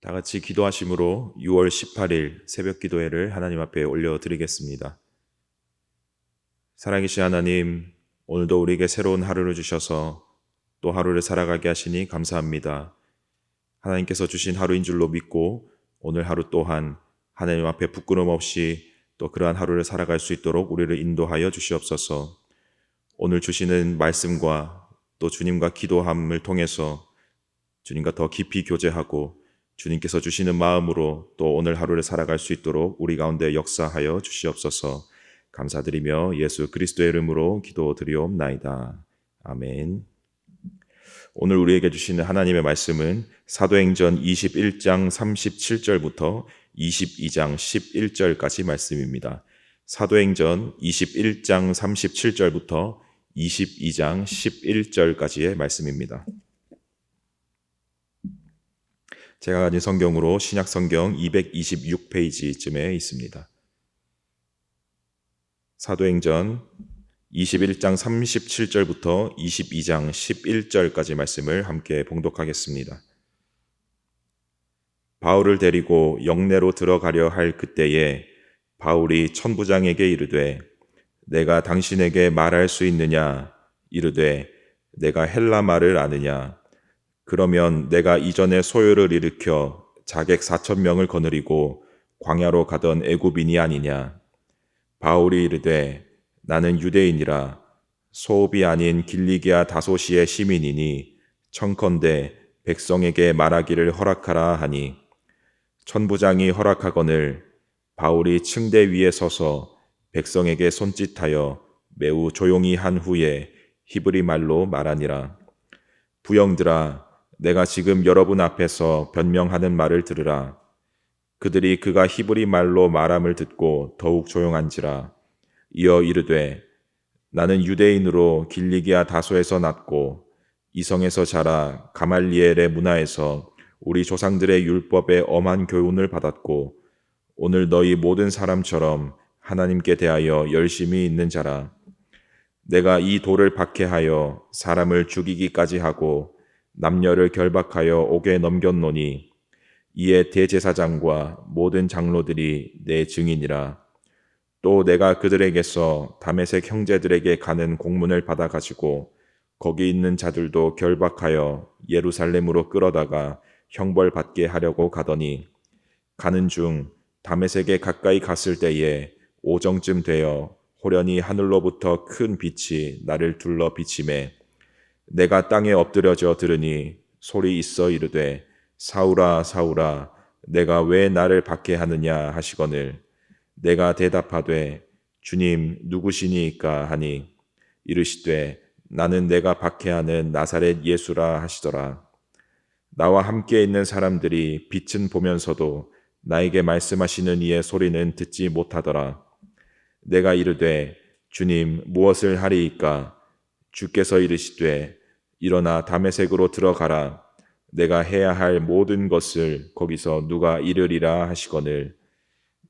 다 같이 기도하심으로 6월 18일 새벽 기도회를 하나님 앞에 올려드리겠습니다. 살아계신 하나님, 오늘도 우리에게 새로운 하루를 주셔서 또 하루를 살아가게 하시니 감사합니다. 하나님께서 주신 하루인 줄로 믿고 오늘 하루 또한 하나님 앞에 부끄럼 없이 또 그러한 하루를 살아갈 수 있도록 우리를 인도하여 주시옵소서. 오늘 주시는 말씀과 또 주님과 기도함을 통해서 주님과 더 깊이 교제하고 주님께서 주시는 마음으로 또 오늘 하루를 살아갈 수 있도록 우리 가운데 역사하여 주시옵소서. 감사드리며 예수 그리스도의 이름으로 기도드리옵나이다. 아멘. 오늘 우리에게 주시는 하나님의 말씀은 사도행전 21장 37절부터 22장 11절까지 말씀입니다. 사도행전 21장 37절부터 22장 11절까지의 말씀입니다. 제가 가진 성경으로 신약성경 226페이지쯤에 있습니다. 사도행전 21장 37절부터 22장 11절까지 말씀을 함께 봉독하겠습니다. 바울을 데리고 영내로 들어가려 할 그때에 바울이 천부장에게 이르되 내가 당신에게 말할 수 있느냐? 이르되 내가 헬라 말을 아느냐? 그러면 내가 이전에 소요를 일으켜 자객 4,000명을 거느리고 광야로 가던 애굽인이 아니냐? 바울이 이르되 나는 유대인이라 소읍이 아닌 길리기아 다소시의 시민이니 청컨대 백성에게 말하기를 허락하라 하니 천부장이 허락하거늘 바울이 층대 위에 서서 백성에게 손짓하여 매우 조용히 한 후에 히브리 말로 말하니라. 부영들아, 내가 지금 여러분 앞에서 변명하는 말을 들으라. 그들이 그가 히브리 말로 말함을 듣고 더욱 조용한지라. 이어 이르되 나는 유대인으로 길리기아 다소에서 났고 이성에서 자라 가말리엘의 문화에서 우리 조상들의 율법에 엄한 교훈을 받았고 오늘 너희 모든 사람처럼 하나님께 대하여 열심히 있는 자라. 내가 이 돌을 박해하여 사람을 죽이기까지 하고 남녀를 결박하여 옥에 넘겼노니 이에 대제사장과 모든 장로들이 내 증인이라. 또 내가 그들에게서 다메섹 형제들에게 가는 공문을 받아가지고 거기 있는 자들도 결박하여 예루살렘으로 끌어다가 형벌받게 하려고 가더니 가는 중 다메섹에 가까이 갔을 때에 오정쯤 되어 호련히 하늘로부터 큰 빛이 나를 둘러 비치매 내가 땅에 엎드려져 들으니 소리 있어 이르되 사울아 사울아 내가 왜 나를 박해하느냐 하시거늘 내가 대답하되 주님 누구시니이까 하니 이르시되 나는 내가 박해하는 나사렛 예수라 하시더라. 나와 함께 있는 사람들이 빛은 보면서도 나에게 말씀하시는 이의 소리는 듣지 못하더라. 내가 이르되 주님 무엇을 하리이까? 주께서 이르시되 일어나 다메섹으로 들어가라. 내가 해야 할 모든 것을 거기서 누가 이르리라 하시거늘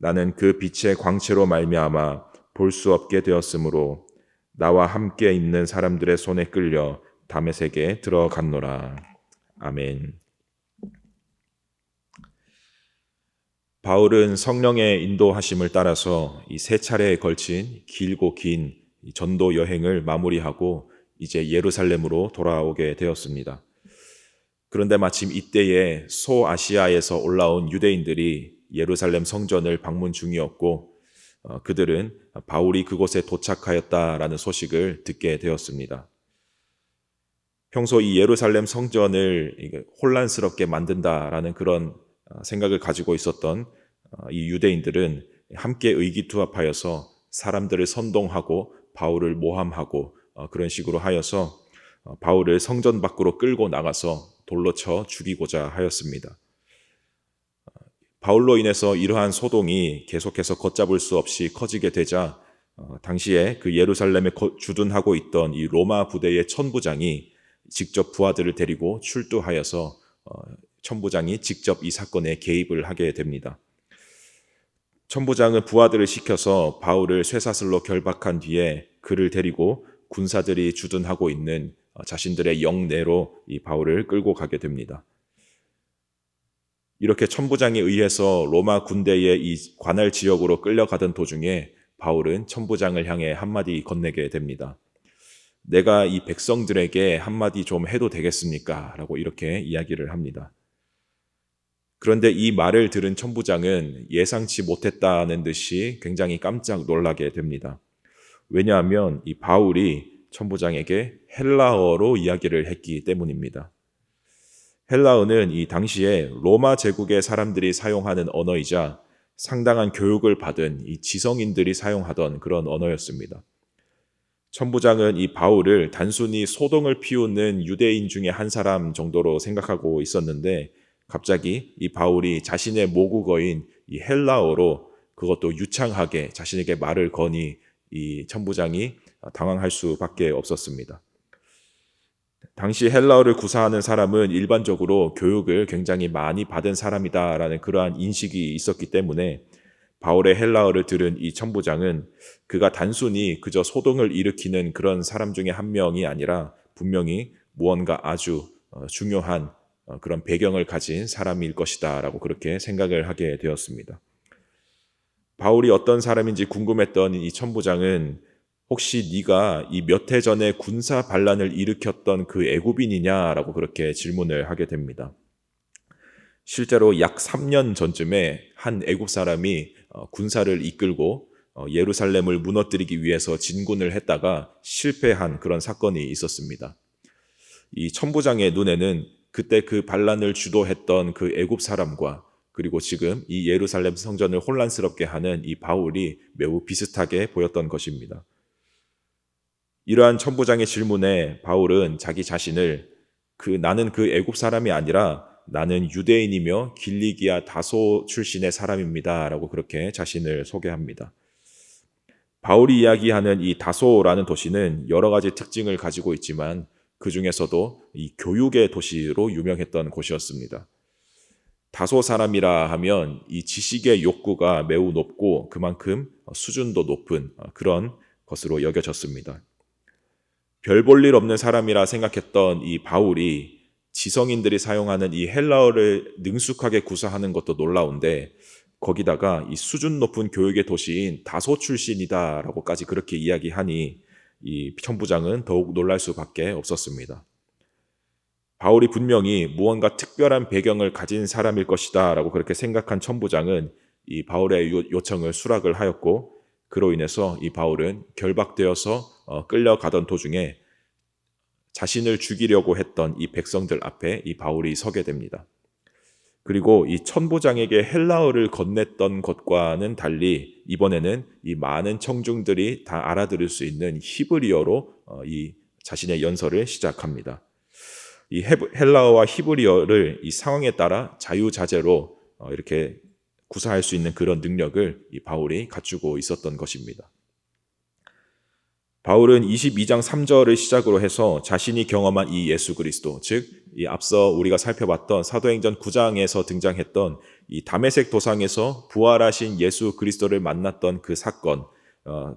나는 그 빛의 광채로 말미암아 볼 수 없게 되었으므로 나와 함께 있는 사람들의 손에 끌려 다메섹에 들어갔노라. 아멘. 바울은 성령의 인도하심을 따라서 이 세 차례에 걸친 길고 긴 전도 여행을 마무리하고 이제 예루살렘으로 돌아오게 되었습니다. 그런데 마침 이때에 소아시아에서 올라온 유대인들이 예루살렘 성전을 방문 중이었고 그들은 바울이 그곳에 도착하였다라는 소식을 듣게 되었습니다. 평소 이 예루살렘 성전을 혼란스럽게 만든다라는 그런 생각을 가지고 있었던 이 유대인들은 함께 의기투합하여서 사람들을 선동하고 바울을 모함하고 그런 식으로 하여서 바울을 성전 밖으로 끌고 나가서 돌로 쳐 죽이고자 하였습니다. 바울로 인해서 이러한 소동이 계속해서 걷잡을 수 없이 커지게 되자 당시에 그 예루살렘에 주둔하고 있던 이 로마 부대의 천부장이 직접 부하들을 데리고 출두하여서 천부장이 직접 이 사건에 개입을 하게 됩니다. 천부장은 부하들을 시켜서 바울을 쇠사슬로 결박한 뒤에 그를 데리고 군사들이 주둔하고 있는 자신들의 영내로 이 바울을 끌고 가게 됩니다. 이렇게 천부장에 의해서 로마 군대의 이 관할 지역으로 끌려가던 도중에 바울은 천부장을 향해 한마디 건네게 됩니다. 내가 이 백성들에게 한마디 좀 해도 되겠습니까? 라고 이렇게 이야기를 합니다. 그런데 이 말을 들은 천부장은 예상치 못했다는 듯이 굉장히 깜짝 놀라게 됩니다. 왜냐하면 이 바울이 천부장에게 헬라어로 이야기를 했기 때문입니다. 헬라어는 이 당시에 로마 제국의 사람들이 사용하는 언어이자 상당한 교육을 받은 이 지성인들이 사용하던 그런 언어였습니다. 천부장은 이 바울을 단순히 소동을 피우는 유대인 중에 한 사람 정도로 생각하고 있었는데 갑자기 이 바울이 자신의 모국어인 이 헬라어로 그것도 유창하게 자신에게 말을 거니 이 천부장이 당황할 수밖에 없었습니다. 당시 헬라어를 구사하는 사람은 일반적으로 교육을 굉장히 많이 받은 사람이다라는 그러한 인식이 있었기 때문에 바울의 헬라어를 들은 이 천부장은 그가 단순히 그저 소동을 일으키는 그런 사람 중에 한 명이 아니라 분명히 무언가 아주 중요한 그런 배경을 가진 사람일 것이다 라고 그렇게 생각을 하게 되었습니다. 바울이 어떤 사람인지 궁금했던 이 천부장은 혹시 네가 이 몇 해 전에 군사 반란을 일으켰던 그 애굽인이냐라고 그렇게 질문을 하게 됩니다. 실제로 약 3년 전쯤에 한 애굽 사람이 군사를 이끌고 예루살렘을 무너뜨리기 위해서 진군을 했다가 실패한 그런 사건이 있었습니다. 이 천부장의 눈에는 그때 그 반란을 주도했던 그 애굽 사람과 그리고 지금 이 예루살렘 성전을 혼란스럽게 하는 이 바울이 매우 비슷하게 보였던 것입니다. 이러한 천부장의 질문에 바울은 자기 자신을 나는 그 애굽 사람이 아니라 나는 유대인이며 길리기아 다소 출신의 사람입니다 라고 그렇게 자신을 소개합니다. 바울이 이야기하는 이 다소라는 도시는 여러 가지 특징을 가지고 있지만 그 중에서도 이 교육의 도시로 유명했던 곳이었습니다. 다소 사람이라 하면 이 지식의 욕구가 매우 높고 그만큼 수준도 높은 그런 것으로 여겨졌습니다. 별 볼 일 없는 사람이라 생각했던 이 바울이 지성인들이 사용하는 이 헬라어를 능숙하게 구사하는 것도 놀라운데 거기다가 이 수준 높은 교육의 도시인 다소 출신이다라고까지 그렇게 이야기하니 이 천부장은 더욱 놀랄 수밖에 없었습니다. 바울이 분명히 무언가 특별한 배경을 가진 사람일 것이다 라고 그렇게 생각한 천부장은 이 바울의 요청을 수락을 하였고 그로 인해서 이 바울은 결박되어서 끌려가던 도중에 자신을 죽이려고 했던 이 백성들 앞에 이 바울이 서게 됩니다. 그리고 이 천부장에게 헬라어를 건넸던 것과는 달리 이번에는 이 많은 청중들이 다 알아들을 수 있는 히브리어로 이 자신의 연설을 시작합니다. 이 헬라어와 히브리어를 이 상황에 따라 자유자재로 이렇게 구사할 수 있는 그런 능력을 이 바울이 갖추고 있었던 것입니다. 바울은 22장 3절을 시작으로 해서 자신이 경험한 이 예수 그리스도, 즉 이 앞서 우리가 살펴봤던 사도행전 9장에서 등장했던 이 다메섹 도상에서 부활하신 예수 그리스도를 만났던 그 사건,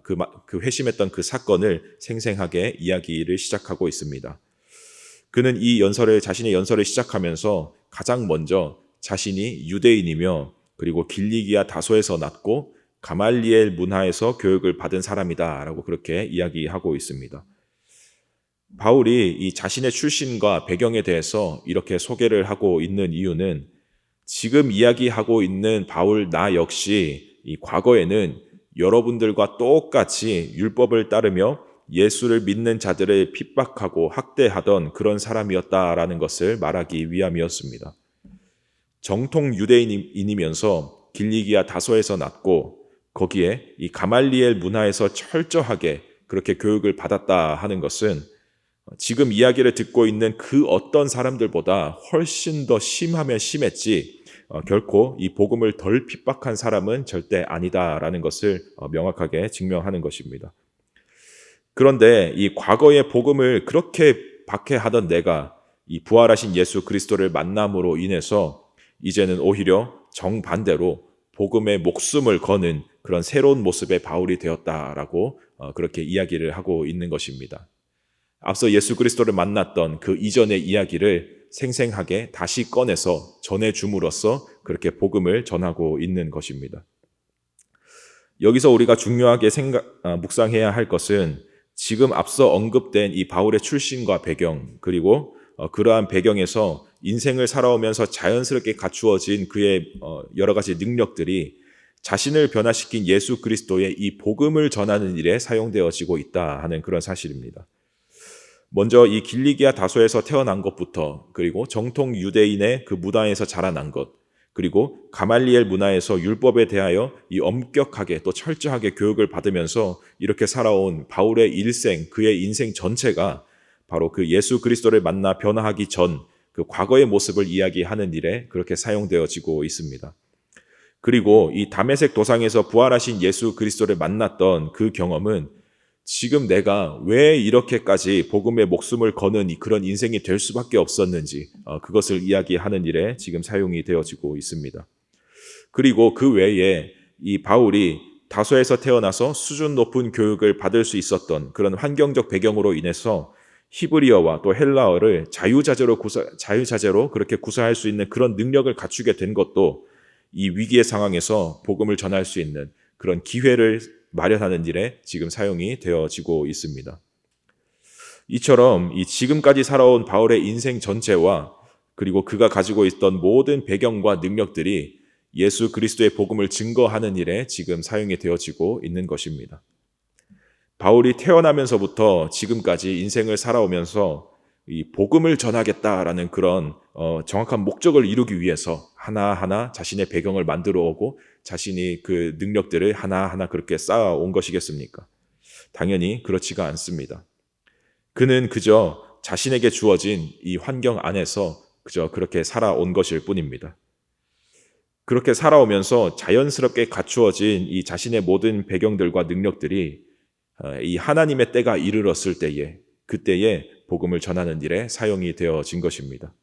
그 회심했던 그 사건을 생생하게 이야기를 시작하고 있습니다. 그는 자신의 연설을 시작하면서 가장 먼저 자신이 유대인이며 그리고 길리기아 다소에서 났고 가말리엘 문화에서 교육을 받은 사람이다 라고 그렇게 이야기하고 있습니다. 바울이 이 자신의 출신과 배경에 대해서 이렇게 소개를 하고 있는 이유는 지금 이야기하고 있는 바울 나 역시 이 과거에는 여러분들과 똑같이 율법을 따르며 예수를 믿는 자들을 핍박하고 학대하던 그런 사람이었다라는 것을 말하기 위함이었습니다. 정통 유대인이면서 길리기아 다소에서 났고 거기에 이 가말리엘 문화에서 철저하게 그렇게 교육을 받았다 하는 것은 지금 이야기를 듣고 있는 그 어떤 사람들보다 훨씬 더 심하면 심했지 결코 이 복음을 덜 핍박한 사람은 절대 아니다라는 것을 명확하게 증명하는 것입니다. 그런데 이 과거의 복음을 그렇게 박해하던 내가 이 부활하신 예수 그리스도를 만남으로 인해서 이제는 오히려 정반대로 복음의 목숨을 거는 그런 새로운 모습의 바울이 되었다라고 그렇게 이야기를 하고 있는 것입니다. 앞서 예수 그리스도를 만났던 그 이전의 이야기를 생생하게 다시 꺼내서 전해줌으로써 그렇게 복음을 전하고 있는 것입니다. 여기서 우리가 중요하게 묵상해야 할 것은 지금 앞서 언급된 이 바울의 출신과 배경, 그리고 그러한 배경에서 인생을 살아오면서 자연스럽게 갖추어진 그의 여러 가지 능력들이 자신을 변화시킨 예수 그리스도의 이 복음을 전하는 일에 사용되어지고 있다 하는 그런 사실입니다. 먼저 이 길리기아 다소에서 태어난 것부터, 그리고 정통 유대인의 그 문화에서 자라난 것, 그리고 가말리엘 문화에서 율법에 대하여 이 엄격하게 또 철저하게 교육을 받으면서 이렇게 살아온 바울의 일생, 그의 인생 전체가 바로 그 예수 그리스도를 만나 변화하기 전 그 과거의 모습을 이야기하는 일에 그렇게 사용되어지고 있습니다. 그리고 이 다메섹 도상에서 부활하신 예수 그리스도를 만났던 그 경험은 지금 내가 왜 이렇게까지 복음의 목숨을 거는 그런 인생이 될 수밖에 없었는지 그것을 이야기하는 일에 지금 사용이 되어지고 있습니다. 그리고 그 외에 이 바울이 다소에서 태어나서 수준 높은 교육을 받을 수 있었던 그런 환경적 배경으로 인해서 히브리어와 또 헬라어를 자유자재로 그렇게 구사할 수 있는 그런 능력을 갖추게 된 것도 이 위기의 상황에서 복음을 전할 수 있는 그런 기회를 마련하는 일에 지금 사용이 되어지고 있습니다. 이처럼 이 지금까지 살아온 바울의 인생 전체와 그리고 그가 가지고 있던 모든 배경과 능력들이 예수 그리스도의 복음을 증거하는 일에 지금 사용이 되어지고 있는 것입니다. 바울이 태어나면서부터 지금까지 인생을 살아오면서 이 복음을 전하겠다라는 그런 정확한 목적을 이루기 위해서 하나하나 자신의 배경을 만들어 오고 자신이 그 능력들을 하나하나 그렇게 쌓아온 것이겠습니까? 당연히 그렇지가 않습니다. 그는 그저 자신에게 주어진 이 환경 안에서 그저 그렇게 살아온 것일 뿐입니다. 그렇게 살아오면서 자연스럽게 갖추어진 이 자신의 모든 배경들과 능력들이 이 하나님의 때가 이르렀을 때에 그때에 복음을 전하는 일에 사용이 되어진 것입니다.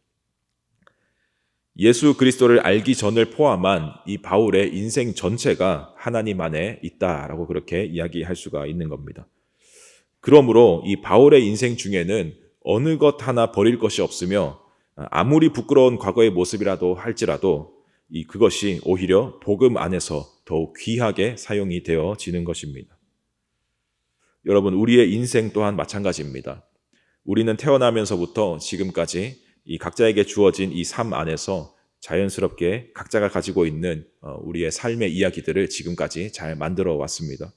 예수 그리스도를 알기 전을 포함한 이 바울의 인생 전체가 하나님 안에 있다라고 그렇게 이야기할 수가 있는 겁니다. 그러므로 이 바울의 인생 중에는 어느 것 하나 버릴 것이 없으며 아무리 부끄러운 과거의 모습이라도 할지라도 그것이 오히려 복음 안에서 더욱 귀하게 사용이 되어지는 것입니다. 여러분, 우리의 인생 또한 마찬가지입니다. 우리는 태어나면서부터 지금까지 이 각자에게 주어진 이 삶 안에서 자연스럽게 각자가 가지고 있는 우리의 삶의 이야기들을 지금까지 잘 만들어 왔습니다.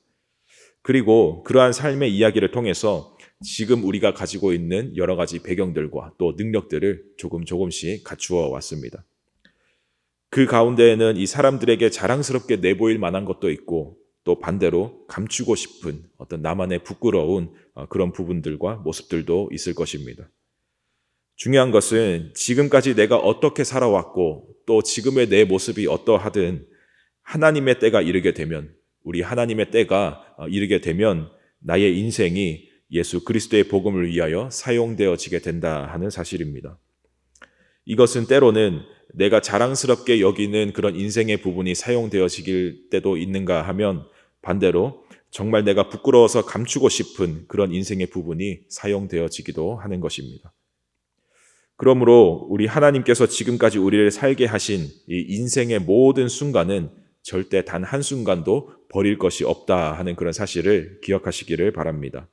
그리고 그러한 삶의 이야기를 통해서 지금 우리가 가지고 있는 여러 가지 배경들과 또 능력들을 조금씩 갖추어 왔습니다. 그 가운데에는 이 사람들에게 자랑스럽게 내보일 만한 것도 있고 또 반대로 감추고 싶은 어떤 나만의 부끄러운 그런 부분들과 모습들도 있을 것입니다. 중요한 것은 지금까지 내가 어떻게 살아왔고 또 지금의 내 모습이 어떠하든 하나님의 때가 이르게 되면 우리 하나님의 때가 이르게 되면 나의 인생이 예수 그리스도의 복음을 위하여 사용되어지게 된다 하는 사실입니다. 이것은 때로는 내가 자랑스럽게 여기는 그런 인생의 부분이 사용되어지길 때도 있는가 하면 반대로 정말 내가 부끄러워서 감추고 싶은 그런 인생의 부분이 사용되어지기도 하는 것입니다. 그러므로 우리 하나님께서 지금까지 우리를 살게 하신 이 인생의 모든 순간은 절대 단 한순간도 버릴 것이 없다 하는 그런 사실을 기억하시기를 바랍니다.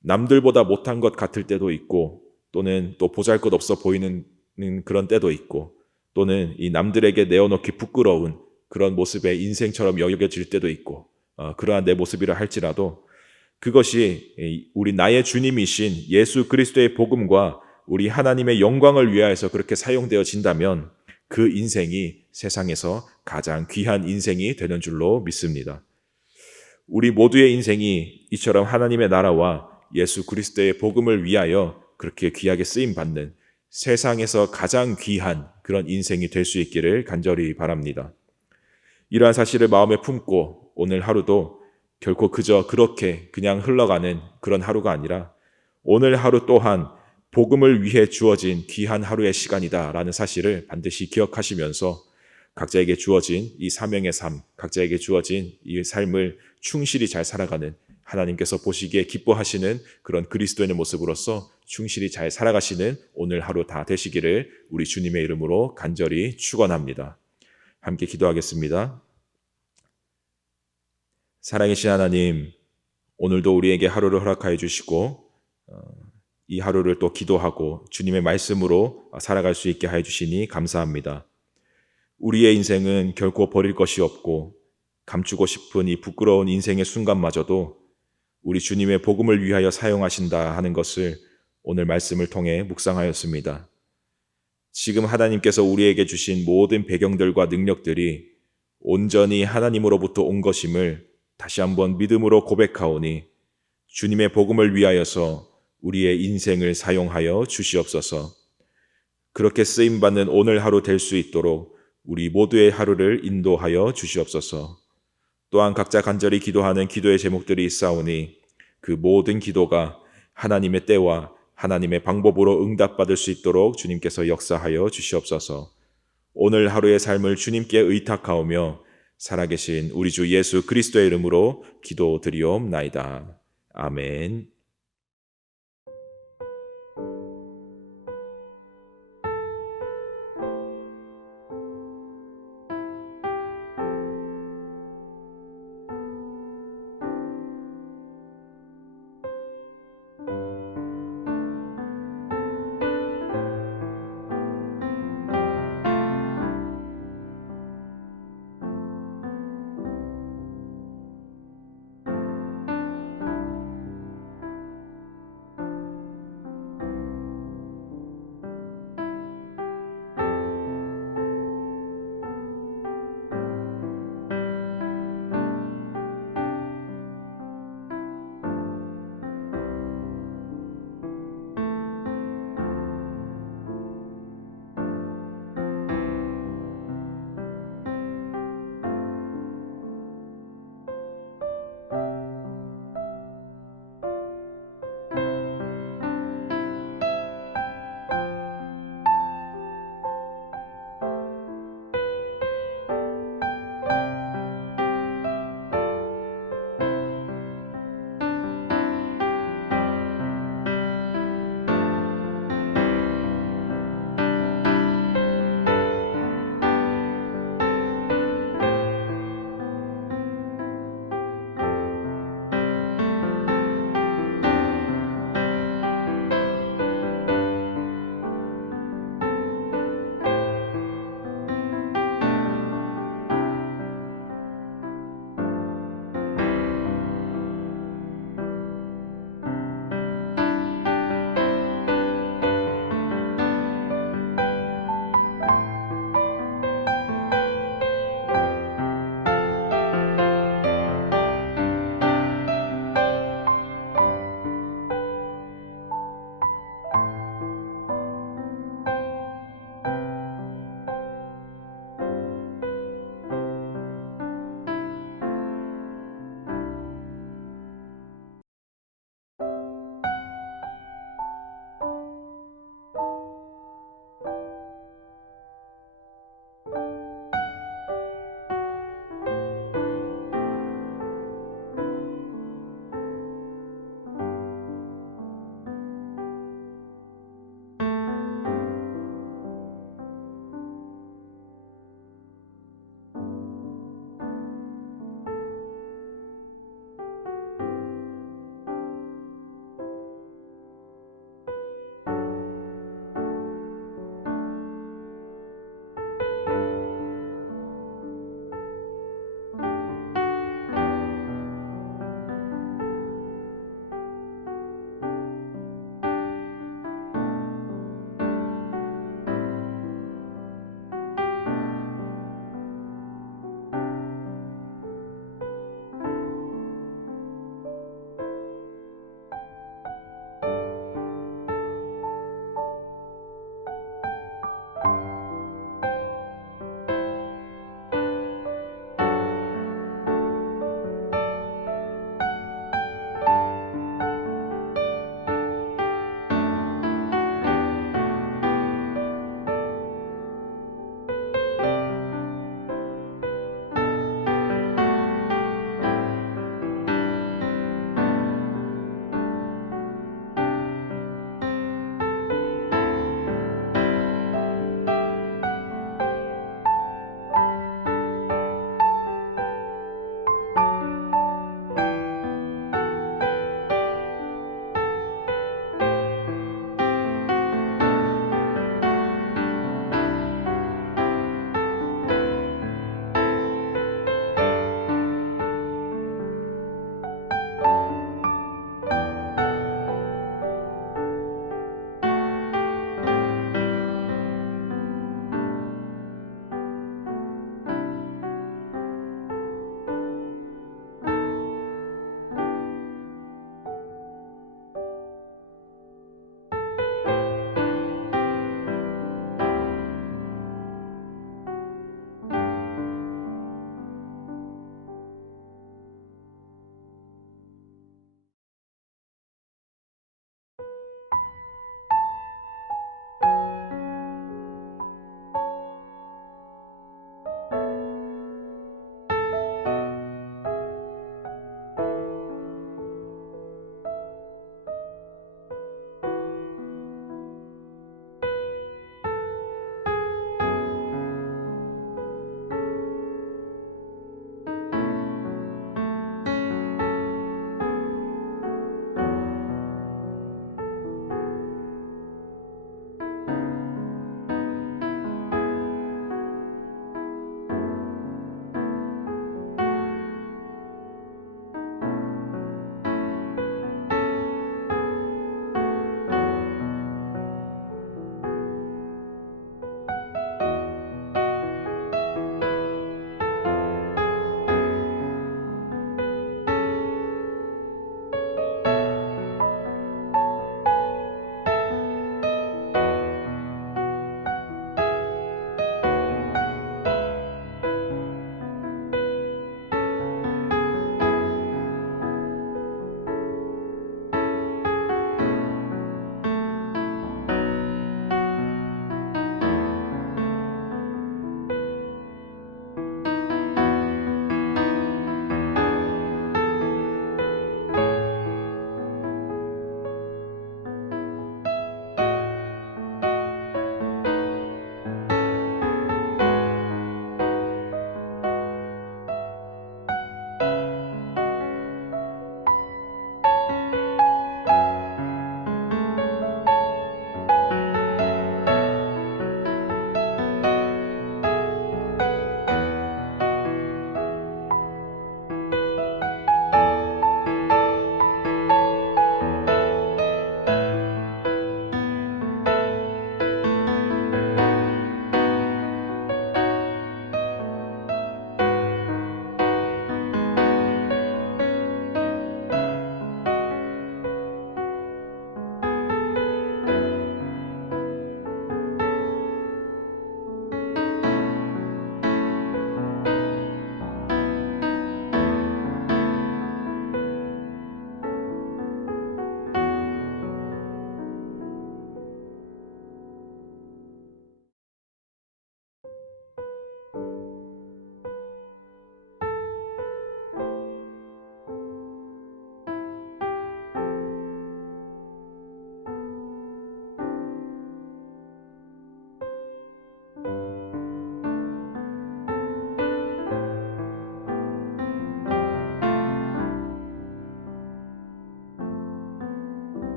남들보다 못한 것 같을 때도 있고 또는 또 보잘것없어 보이는 그런 때도 있고 또는 이 남들에게 내어놓기 부끄러운 그런 모습의 인생처럼 여겨질 때도 있고 그러한 내 모습이라 할지라도 그것이 우리 나의 주님이신 예수 그리스도의 복음과 우리 하나님의 영광을 위하여서 그렇게 사용되어진다면 그 인생이 세상에서 가장 귀한 인생이 되는 줄로 믿습니다. 우리 모두의 인생이 이처럼 하나님의 나라와 예수 그리스도의 복음을 위하여 그렇게 귀하게 쓰임받는 세상에서 가장 귀한 그런 인생이 될 수 있기를 간절히 바랍니다. 이러한 사실을 마음에 품고 오늘 하루도 결코 그저 그렇게 그냥 흘러가는 그런 하루가 아니라 오늘 하루 또한 복음을 위해 주어진 귀한 하루의 시간이다라는 사실을 반드시 기억하시면서 각자에게 주어진 이 사명의 삶, 각자에게 주어진 이 삶을 충실히 잘 살아가는 하나님께서 보시기에 기뻐하시는 그런 그리스도인의 모습으로서 충실히 잘 살아가시는 오늘 하루 다 되시기를 우리 주님의 이름으로 간절히 축원합니다. 함께 기도하겠습니다. 살아계신 하나님, 오늘도 우리에게 하루를 허락하여 주시고 이 하루를 또 기도하고 주님의 말씀으로 살아갈 수 있게 하여 주시니 감사합니다. 우리의 인생은 결코 버릴 것이 없고 감추고 싶은 이 부끄러운 인생의 순간마저도 우리 주님의 복음을 위하여 사용하신다 하는 것을 오늘 말씀을 통해 묵상하였습니다. 지금 하나님께서 우리에게 주신 모든 배경들과 능력들이 온전히 하나님으로부터 온 것임을 다시 한번 믿음으로 고백하오니 주님의 복음을 위하여서 우리의 인생을 사용하여 주시옵소서. 그렇게 쓰임받는 오늘 하루 될 수 있도록 우리 모두의 하루를 인도하여 주시옵소서. 또한 각자 간절히 기도하는 기도의 제목들이 있사오니 그 모든 기도가 하나님의 때와 하나님의 방법으로 응답받을 수 있도록 주님께서 역사하여 주시옵소서. 오늘 하루의 삶을 주님께 의탁하오며 살아계신 우리 주 예수 그리스도의 이름으로 기도드리옵나이다. 아멘.